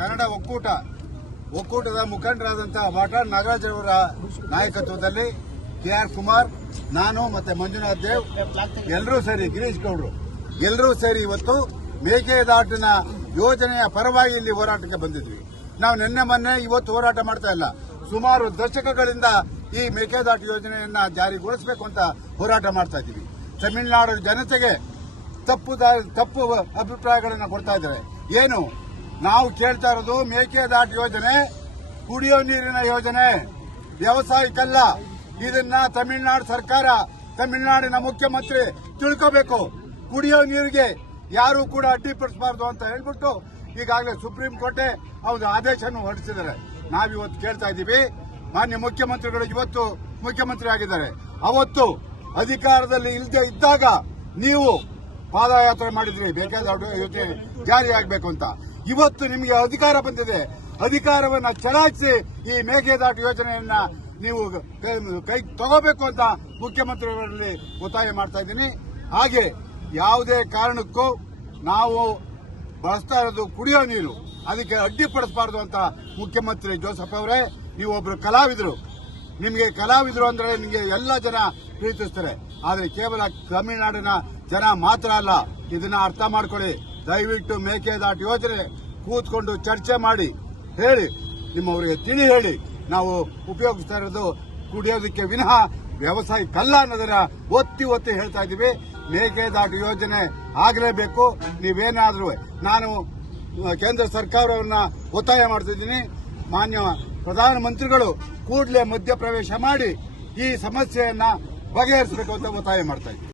ಕನ್ನಡ ಒಕ್ಕೂಟದ ಮುಖಂಡರಾದಂತಹ ವಾಟಾಳ್ ನಾಗರಾಜ್ ಅವರ ನಾಯಕತ್ವದಲ್ಲಿ ಕೆಆರ್ ಕುಮಾರ್, ನಾನು ಮತ್ತೆ ಮಂಜುನಾಥ್ ದೇವ್ ಎಲ್ಲರೂ ಸೇರಿ, ಗಿರೀಶ್ ಗೌಡ್ರು ಎಲ್ಲರೂ ಸೇರಿ ಇವತ್ತು ಮೇಕೆದಾಟಿನ ಯೋಜನೆಯ ಪರವಾಗಿ ಇಲ್ಲಿ ಹೋರಾಟಕ್ಕೆ ಬಂದಿದ್ವಿ. ನಾವು ನಿನ್ನೆ ಮೊನ್ನೆ ಇವತ್ತು ಹೋರಾಟ ಮಾಡ್ತಾ ಇಲ್ಲ. ಸುಮಾರು ದಶಕಗಳಿಂದ ಈ ಮೇಕೆದಾಟು ಯೋಜನೆಯನ್ನ ಜಾರಿಗೊಳಿಸಬೇಕು ಅಂತ ಹೋರಾಟ ಮಾಡ್ತಾ ಇದ್ದೀವಿ. ತಮಿಳುನಾಡು ಜನತೆಗೆ ತಪ್ಪು ಅಭಿಪ್ರಾಯಗಳನ್ನು ಕೊಡ್ತಾ ಇದ್ದಾರೆ. ಏನು ನಾವು ಕೇಳ್ತಾ ಇರೋದು, ಮೇಕೆದಾಟು ಯೋಜನೆ ಕುಡಿಯೋ ನೀರಿನ ಯೋಜನೆ, ವ್ಯವಸಾಯಕ್ಕಲ್ಲ. ಇದನ್ನ ತಮಿಳುನಾಡು ಸರ್ಕಾರ, ತಮಿಳುನಾಡಿನ ಮುಖ್ಯಮಂತ್ರಿ ತಿಳ್ಕೋಬೇಕು. ಕುಡಿಯೋ ನೀರಿಗೆ ಯಾರು ಕೂಡ ಅಡ್ಡಿಪಡಿಸಬಾರದು ಅಂತ ಹೇಳ್ಬಿಟ್ಟು ಈಗಾಗಲೇ ಸುಪ್ರೀಂ ಕೋರ್ಟೇ ಒಂದು ಆದೇಶವನ್ನು ಹೊರಡಿಸಿದ್ದಾರೆ. ನಾವಿವತ್ತು ಕೇಳ್ತಾ ಇದ್ದೀವಿ, ಮಾನ್ಯ ಮುಖ್ಯಮಂತ್ರಿಗಳು ಇವತ್ತು ಮುಖ್ಯಮಂತ್ರಿ ಆಗಿದ್ದಾರೆ, ಅವತ್ತು ಅಧಿಕಾರದಲ್ಲಿ ಇಲ್ಲದೆ ಇದ್ದಾಗ ನೀವು ಪಾದಯಾತ್ರೆ ಮಾಡಿದ್ರಿ ಮೇಕೆದಾಟು ಯೋಜನೆ ಜಾರಿಯಾಗಬೇಕು ಅಂತ. ಇವತ್ತು ನಿಮಗೆ ಅಧಿಕಾರ ಬಂದಿದೆ, ಅಧಿಕಾರವನ್ನ ಚಲಾಯಿಸಿ ಈ ಮೇಕೆದಾಟು ಯೋಜನೆಯನ್ನ ನೀವು ಕೈ ತಗೋಬೇಕು ಅಂತ ಮುಖ್ಯಮಂತ್ರಿಗಳಲ್ಲಿ ಒತ್ತಾಯ ಮಾಡ್ತಾ ಇದ್ದೀನಿ. ಹಾಗೆ ಯಾವುದೇ ಕಾರಣಕ್ಕೂ ನಾವು ಬಳಸ್ತಾ ಇರೋದು ಕುಡಿಯೋ ನೀರು, ಅದಕ್ಕೆ ಅಡ್ಡಿಪಡಿಸಬಾರದು ಅಂತ ಮುಖ್ಯಮಂತ್ರಿ ಜೋಸೆಫ್ ಅವರೇ, ನೀವೊಬ್ರು ಕಲಾವಿದರು, ನಿಮಗೆ ಕಲಾವಿದರು ಅಂದ್ರೆ ನಿಮಗೆ ಎಲ್ಲ ಜನ ಪ್ರೀತಿಸ್ತಾರೆ. ಆದರೆ ಕೇವಲ ತಮಿಳುನಾಡಿನ ಜನ ಮಾತ್ರ ಅಲ್ಲ, ಇದನ್ನ ಅರ್ಥ ಮಾಡ್ಕೊಳ್ಳಿ. ದಯವಿಟ್ಟು ಮೇಕೆದಾಟು ಯೋಜನೆ ಕೂತ್ಕೊಂಡು ಚರ್ಚೆ ಮಾಡಿ ಹೇಳಿ, ನಿಮ್ಮವರಿಗೆ ತಿಳಿ ಹೇಳಿ. ನಾವು ಉಪಯೋಗಿಸ್ತಾ ಇರೋದು ಕುಡಿಯೋದಕ್ಕೆ ವಿನಃ ವ್ಯವಸಾಯಕ್ಕಲ್ಲ ಅನ್ನೋದನ್ನ ಒತ್ತಿ ಹೇಳ್ತಾ ಇದ್ದೀವಿ. ಮೇಕೆದಾಟು ಯೋಜನೆ ಆಗಲೇಬೇಕು. ನೀವೇನಾದ್ರೂ, ನಾನು ಕೇಂದ್ರ ಸರ್ಕಾರವನ್ನ ಒತ್ತಾಯ ಮಾಡ್ತಿದ್ದೀನಿ, ಮಾನ್ಯ ಪ್ರಧಾನಮಂತ್ರಿಗಳು ಕೂಡಲೇ ಮಧ್ಯಪ್ರವೇಶ ಮಾಡಿ ಈ ಸಮಸ್ಯೆಯನ್ನ ಬಗೆಹರಿಸಬೇಕು ಅಂತ ಒತ್ತಾಯ ಮಾಡ್ತಾ ಇದ್ದೀನಿ.